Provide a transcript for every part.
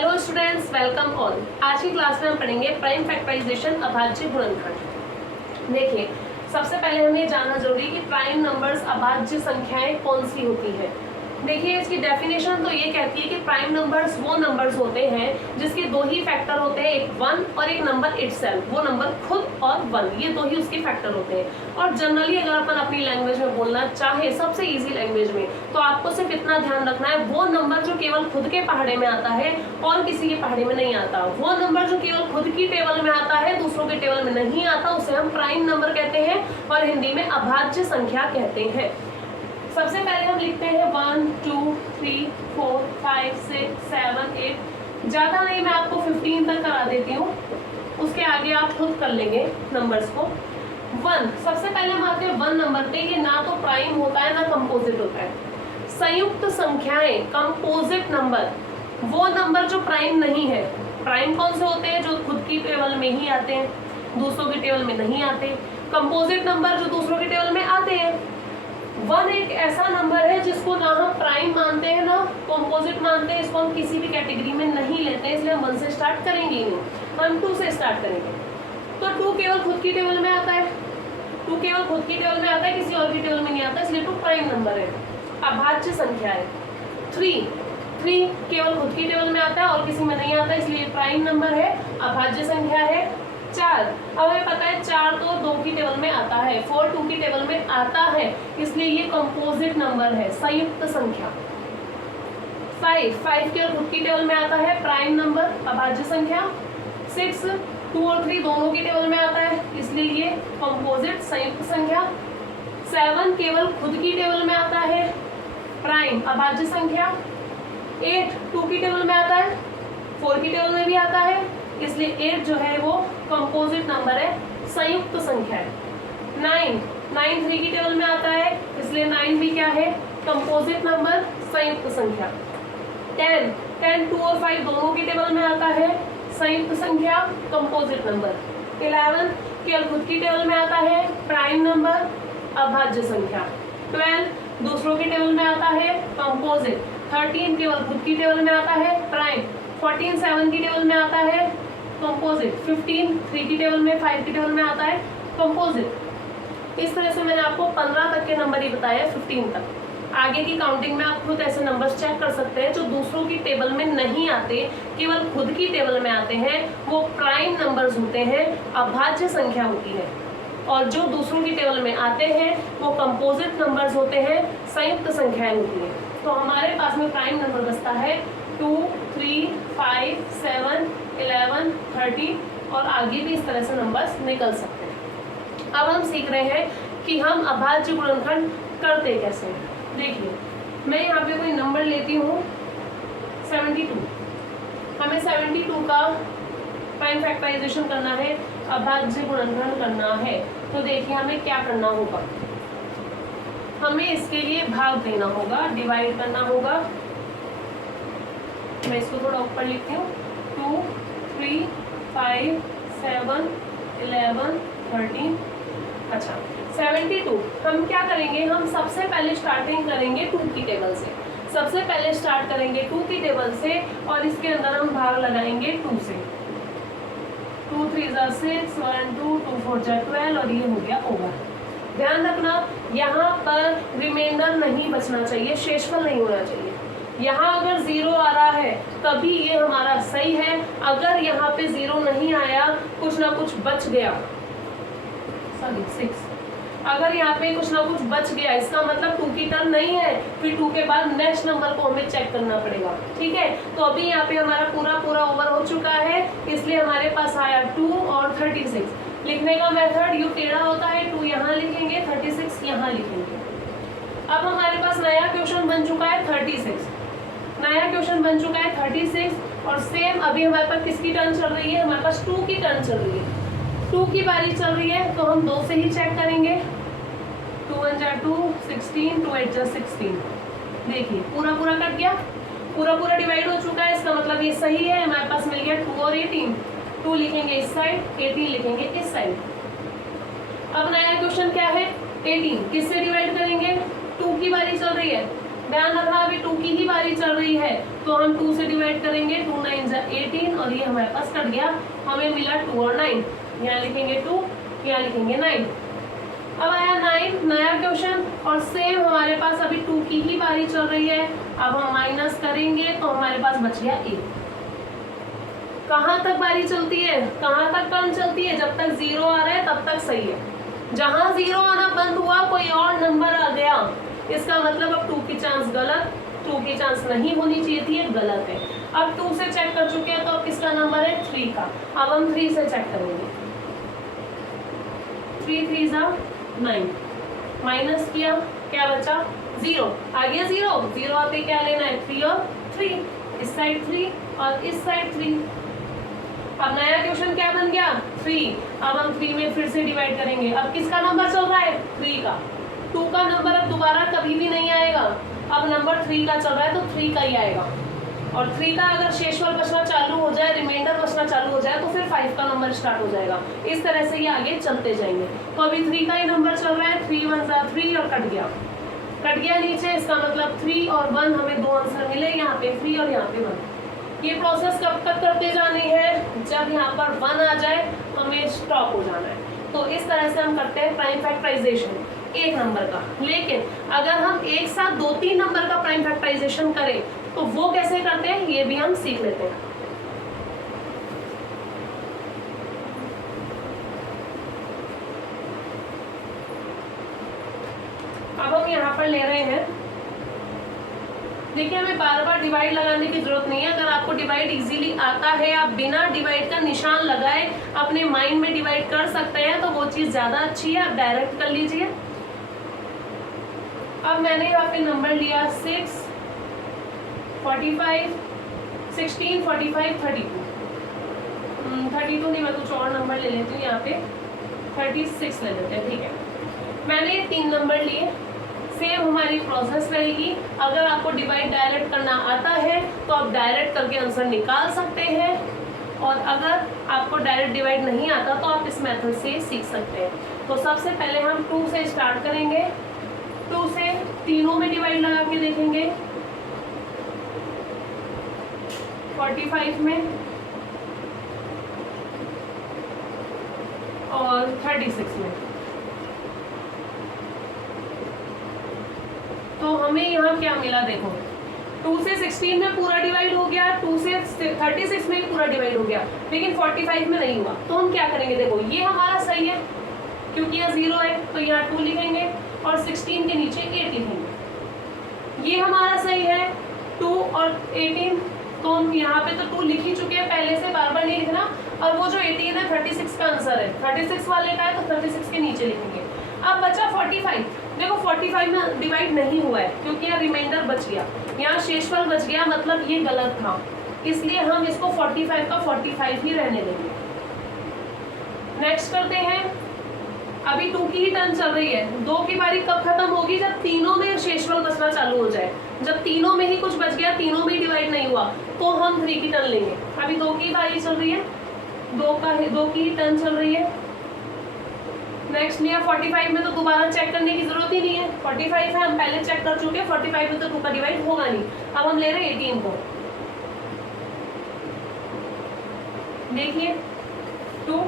Hello students, welcome all. आज की class में हम पढ़ेंगे प्राइम फैक्टराइजेशन अभाज्य गुणनखंड। देखिए, सबसे पहले हमें जानना जरूरी है कि प्राइम नंबर्स अभाज्य संख्याएं कौन सी होती है। देखिए, इसकी डेफिनेशन तो ये कहती है कि प्राइम नंबर्स वो नंबर्स होते हैं जिसके दो ही फैक्टर होते हैं, एक 1 और एक नंबर इटसेल्फ। वो नंबर खुद और 1, ये दो ही उसके फैक्टर होते हैं। और जनरली अगर अपन अपनी लैंग्वेज में बोलना चाहे, सबसे इजी लैंग्वेज में, तो आपको सिर्फ इतना ध्यान रखना है, वो नंबर जो केवल खुद के पहाड़े में आता है और किसी के पहाड़े में नहीं आता, वो नंबर जो केवल खुद की टेबल में आता है, दूसरों के टेबल में नहीं आता, उसे हम प्राइम नंबर कहते हैं और हिंदी में अभाज्य संख्या कहते हैं। सबसे पहले हम लिखते हैं 1 2 3 4 5 6 7 8। ज्यादा नहीं, मैं आपको 15 तक करा देती हूँ, उसके आगे आप खुद कर लेंगे नंबर्स को। 1, सबसे पहले हम आते हैं 1 नंबर पे। ये ना तो प्राइम होता है ना कंपोजिट होता है। संयुक्त संख्याएं, कंपोजिट नंबर, वो नंबर जो प्राइम नहीं है। प्राइम कौन से होते हैं? जो खुद की टेबल में ही आते हैं, दूसरों की टेबल में नहीं आते। कंपोजिट नंबर जो दूसरों की टेबल में आते हैं। 1 एक ऐसा नंबर है जिसको ना हम प्राइम मानते हैं ना कंपोजिट मानते हैं, इसको हम किसी भी कैटेगरी में नहीं लेते हैं, इसलिए हम 1 से स्टार्ट करेंगे ही नहीं, हम 2 से स्टार्ट करेंगे। तो 2 केवल खुद की टेबल में आता है, 2 केवल खुद की टेबल में आता है, किसी और की टेबल में नहीं आता, इसलिए 2 प्राइम नंबर है, अभाज्य संख्या है। 3 केवल खुद की टेबल में आता है और किसी में नहीं आता, इसलिए प्राइम नंबर है, अभाज्य संख्या है। 4, अब हमें पता है 4 तो 2 की टेबल में आता है, 4 2 की टेबल में आता है, इसलिए ये कंपोजिट नंबर है, संयुक्त संख्या। 5 केवल खुद की टेबल में आता है, प्राइम नंबर, अभाज्य संख्या। 6 2 और 3 दोनों की टेबल में आता है, इसलिए ये कंपोजिट संयुक्त संख्या। 7 केवल खुद की टेबल में आता है, प्राइम, अभाज्य संख्या। 8 2 की टेबल में आता है, 4 की टेबल में भी आता है, इसलिए 8 जो है वो कंपोजिट नंबर है, संयुक्त संख्या है। 9 3 की टेबल में आता है, इसलिए 9 भी क्या है? कंपोजिट नंबर, संयुक्त संख्या। 10 2 और 5 दोनों की टेबल में आता है, संयुक्त संख्या, कंपोजिट नंबर। 11 केवल खुद की टेबल में आता है, प्राइम नंबर, अभाज्य संख्या। 12 दूसरों की टेबल में आता है, कंपोजिट। 13 केवल खुद की टेबल में आता है, प्राइम। 14 7 की टेबल में आता है, कंपोजिट। 15 3 की टेबल में, 5 की टेबल में आता है, कंपोजिट। इस तरह से मैंने आपको 15 तक के नंबर ही बताए, 15 तक। आगे की काउंटिंग में आप खुद ऐसे नंबर्स चेक कर सकते हैं जो दूसरों की टेबल में नहीं आते, केवल खुद की टेबल में आते हैं, वो प्राइम नंबर्स होते हैं, अभाज्य संख्या होती है। और जो दूसरों की टेबल में आते हैं वो कंपोजिट नंबर्स होते हैं, संयुक्त संख्याएं होती हैं। तो हमारे पास में प्राइम नंबर बचता है 2 3 5 7 11 30 और आगे भी इस तरह से नंबर्स निकल सकते हैं। अब हम सीख रहे हैं कि हम अभाज्य गुणनखंड करते कैसे हैं। देखिए, मैं यहाँ पे कोई नंबर लेती हूँ 72। हमें 72 का प्राइम फैक्टराइजेशन करना है, अभाज्य गुणनखंड करना है। तो देखिए, हमें क्या करना होगा, हमें इसके लिए भाग देना होगा, डिवाइड करना होगा। मैं इसको थोड़ा ऊपर लिखती हूँ। 2 3 5 7 11 13। अच्छा, 72 हम क्या करेंगे, हम सबसे पहले स्टार्टिंग करेंगे 2 की टेबल से। सबसे पहले स्टार्ट करेंगे 2 की टेबल से और इसके अंदर हम भाग लगाएंगे 2 से। 2 3 6 1 2 2 4 12 और ये हो गया ओवर। ध्यान रखना, यहाँ पर रिमाइंडर नहीं बचना चाहिए, शेषफल नहीं होना चाहिए। यहाँ अगर 0 आ रहा है तभी ये हमारा सही है, अगर यहाँ पे 0 नहीं आया, कुछ ना कुछ बच गया, 6, अगर यहाँ पे कुछ ना कुछ बच गया, इसका मतलब 2 की टर्न नहीं है, फिर 2 के बाद नेक्स्ट नंबर को हमें चेक करना पड़ेगा। ठीक है, तो अभी यहाँ पे हमारा पूरा ओवर हो चुका है, इसलिए हमारे पास आया 2 और 36। लिखने का मेथड यू टेढ़ा होता है, 2 यहाँ लिखेंगे, 36 यहाँ लिखेंगे। अब हमारे पास नया क्वेश्चन बन चुका है 36, नया क्वेश्चन बन चुका है 36 और सेम अभी हमारे पास किसकी टर्न चल रही है? हमारे पास 2 की टर्न चल रही है। 2 की बारी चल रही है तो हम 2 से ही चेक करेंगे। 2 1 जा 2 16, 2 8 जा 16। देखिए, पूरा कट गया, पूरा डिवाइड हो चुका है, इसका मतलब ये सही है। हमारे पास मिल गया 2 और 18। 2 लिखेंगे इस साइड, 18 लिखेंगे इस साइड। अब नया क्वेश्चन क्या है? 18 किससे डिवाइड करेंगे? 2 की बारी चल रही है, ध्यान रखना अभी 2 की ही बारी चल रही है, तो हम 2 से डिवाइड करेंगे, 2 9 जा 18 और ये हमारे पास कट गया, हमें मिला 2 और 9, यहाँ लिखेंगे 2, यहाँ लिखेंगे 9। अब आया 9 नया क्वेश्चन और सेम हमारे पास अभी 2 की ही बारी चल रही है। अब हम माइनस करेंगे तो हमारे पास बच गया 1। कहाँ तक बारी चलती है, कहाँ तक टर्न चलती है? जब तक 0 आ रहा है तब तक सही है। जहां 0 आना बंद हुआ कोई और नंबर आ गया, इसका मतलब अब 2 की चांस गलत, 2 की चांस नहीं होनी चाहिए थी, ये गलत है। अब 2 से चेक कर चुके हैं तो अब किसका नंबर है? 3 का। अब हम 3 से चेक करेंगे, 3 3 जा 9, माइनस किया, क्या बचा? 0 आ गया। 0 आते क्या लेना है? 3 और 3, इस साइड 3 और इस साइड 3। अब नया क्वेश्चन क्या बन गया? 3। अब हम 3 में फिर से डिवाइड करेंगे। अब किसका नंबर चल रहा है? 3 का। 2 का नंबर अब दोबारा कभी भी नहीं आएगा, अब नंबर 3 का चल रहा है तो 3 का ही आएगा। और 3 का अगर शेषफल बचना चालू हो जाए, रिमाइंडर बचना चालू हो जाए तो फिर 5 का नंबर स्टार्ट हो जाएगा। इस तरह से ये आगे चलते जाएंगे। तो अभी 3 का ही नंबर चल रहा है, 3 1 जा 3 और कट गया नीचे, इसका मतलब 3 और 1 हमें 2 आंसर मिले, यहाँ पे 3 और यहाँ पे 1। ये प्रोसेस कब तक करते जानी है? जब यहाँ पर 1 आ जाए हमें स्टॉप हो जाना है। तो इस तरह से हम करते हैं प्राइम फैक्टराइजेशन एक नंबर का। लेकिन अगर हम एक साथ 2-3 नंबर का प्राइम फैक्टराइजेशन करें तो वो कैसे करते हैं ये भी हम सीख लेते हैं। अब हम यहाँ पर ले रहे हैं, देखिए हमें बार बार डिवाइड लगाने की जरूरत नहीं है। अगर आपको डिवाइड इजीली आता है, आप बिना डिवाइड का निशान लगाए अपने माइंड में डिवाइड कर सकते हैं, तो वो चीज ज्यादा अच्छी है, आप डायरेक्ट कर लीजिए। अब मैंने यहाँ पे नंबर लिया 6 45 16 45 32 32 नहीं, मैं कुछ और नंबर ले लेती हूँ, यहाँ पे 36 ले लेते हैं, ठीक है। मैंने ये 3 नंबर लिए, सेम हमारी प्रोसेस रहेगी। अगर आपको डिवाइड डायरेक्ट करना आता है तो आप डायरेक्ट करके आंसर निकाल सकते हैं, और अगर आपको डायरेक्ट डिवाइड नहीं आता तो आप इस मेथड से सीख सकते हैं। तो सबसे पहले हम 2 से स्टार्ट करेंगे, 2 से तीनों में डिवाइड लगा के देखेंगे, 45 में और 36 में। तो हमें यहाँ क्या मिला देखो, 2 से 16 में पूरा डिवाइड हो गया, 2 से 36 में भी पूरा डिवाइड हो गया, लेकिन 45 में नहीं हुआ। तो हम क्या करेंगे, देखो ये हमारा सही है क्योंकि यहाँ 0 है, तो यहाँ 2 लिखेंगे और 16 के नीचे 8 लिखेंगे। ये हमारा सही है 2 और 18, तो हम यहाँ पे तो 2 लिख ही चुके हैं पहले से, बार बार नहीं लिखना। और वो जो 18 है 36 का आंसर है, 36 वाले का है तो 36 के नीचे लिखेंगे। अब बचा 45, देखो 45 में डिवाइड नहीं हुआ है क्योंकि यहाँ रिमाइंडर बच गया, यहाँ शेषफल बच गया, मतलब ये गलत था, इसलिए हम इसको 45 का 45 ही रहने देंगे। नेक्स्ट करते हैं, अभी 2 की ही टर्न चल रही है। 2 की बारी कब खत्म होगी, जब तीनों में शेषफल बचना चालू हो जाए। जब तीनों में ही कुछ बच गया, तीनों में डिवाइड नहीं हुआ, तो हम 3 की टर्न लेंगे। अभी 2 की बारी चल रही है, 2 की ही टर्न चल रही है। नेक्स्ट लिया 45 में, तो दोबारा चेक करने की जरूरत ही नहीं है, 45 है, हम पहले चेक कर चुके हैं, 45 में तो 2 का डिवाइड होगा नहीं। अब हम ले रहे हैं 18 को, देखिए 2,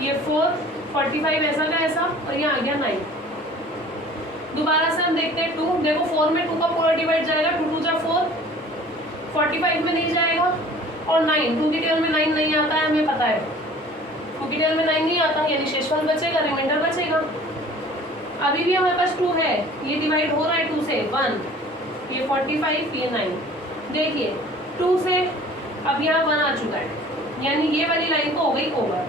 ये 4, 45 ऐसा का ऐसा, और यहाँ आ गया 9। दोबारा से हम देखते हैं 2, देखो 4 में 2 का पूरा डिवाइड जाएगा, 2 2 जा 4, 45 में नहीं जाएगा। और 9, 2 की टेबल में 9 नहीं आता है, हमें पता है 2 की टेबल में 9 नहीं आता, यानी शेषफल बचेगा, रिमाइंडर बचेगा। अभी भी हमारे पास 2 है, ये डिवाइड हो रहा है 2 से 1, ये 45, ये 9। देखिए 2 से अब यहाँ 1 आ चुका है, यानी ये वाली लाइन तो हो गई ओवर।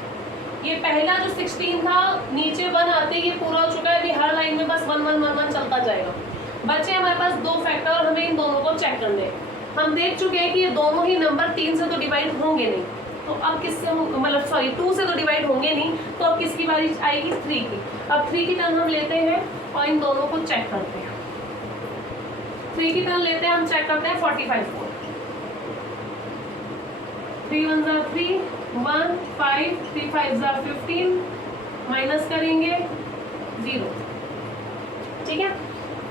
ये पहला जो 16 था, नीचे 1 आते ही ये पूरा हो चुका है, अभी हर लाइन में बस 1 1 1 1 चलता जाएगा। बच्चे हमारे पास 2 फैक्टर, और हमें इन दोनों को चेक करने हैं। हम देख चुके हैं कि ये दोनों ही नंबर 3 से तो डिवाइड होंगे नहीं, तो अब किससे, मतलब सॉरी 2 से तो डिवाइड होंगे नहीं, तो अब किसकी बारी आएगी, 3 की। अब 3 की टर्न हम लेते हैं और इन दोनों को चेक करते हैं। 3 की टर्न लेते हैं, हम चेक करते हैं 45 को, 3 1 जा 3, 1 5, 3 5 जा 15, माइनस करेंगे 0, ठीक है।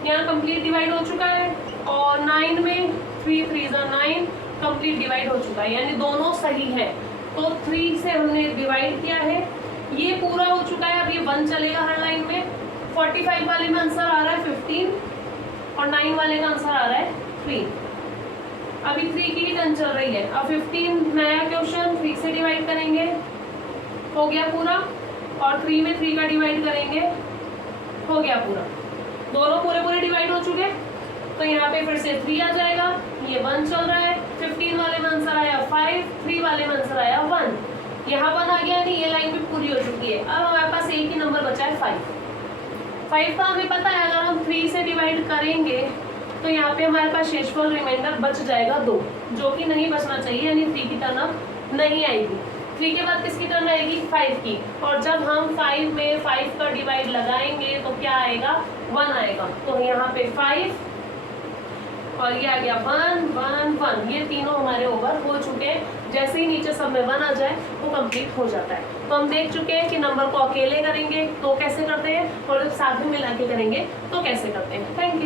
यहाँ कंप्लीट डिवाइड हो चुका है। और 9 में 3 3 9 कंप्लीट डिवाइड हो चुका है, यानी दोनों सही है। तो 3 से हमने डिवाइड किया है, ये पूरा हो चुका है। अब ये 1 चलेगा हर लाइन में। 45 वाले में आंसर आ रहा है 15 और 9 वाले का आंसर आ रहा है 3। अभी 3 की ही टर्न चल रही है। अब 15 नया क्वेश्चन 3 से डिवाइड करेंगे, हो गया पूरा। और 3 में 3 का डिवाइड करेंगे, हो गया पूरा। दोनों पूरे पूरे डिवाइड हो चुके। तो यहाँ पे फिर से 3 आ जाएगा, ये 1 चल रहा है। 15 वाले में आंसर आया 5, 3 वाले में आंसर आया 1। यहाँ 1 आ गया, नहीं ये लाइन भी पूरी हो चुकी है। अब हमारे पास एक ही नंबर बचा है 5 का हमें पता है, अगर हम 3 से डिवाइड करेंगे तो यहाँ पे हमारे पास शेषफल रिमाइंडर बच जाएगा 2, जो कि नहीं बचना चाहिए, यानी 3 की टर्न अब नहीं आएगी। 3 के बाद किसकी टर्न आएगी? 5 की। और जब हम 5 में 5 का डिवाइड लगाएंगे तो क्या आएगा? 1 आएगा। तो यहाँ पे 5 और ये आ गया 1 1 1। ये तीनों हमारे ओवर हो चुके हैं। जैसे ही नीचे सब में 1 आ जाए वो कंप्लीट हो जाता है। तो हम देख चुके हैं कि नंबर को अकेले करेंगे तो कैसे करते हैं और साथ में मिला के करेंगे तो कैसे करते हैं। Thank you.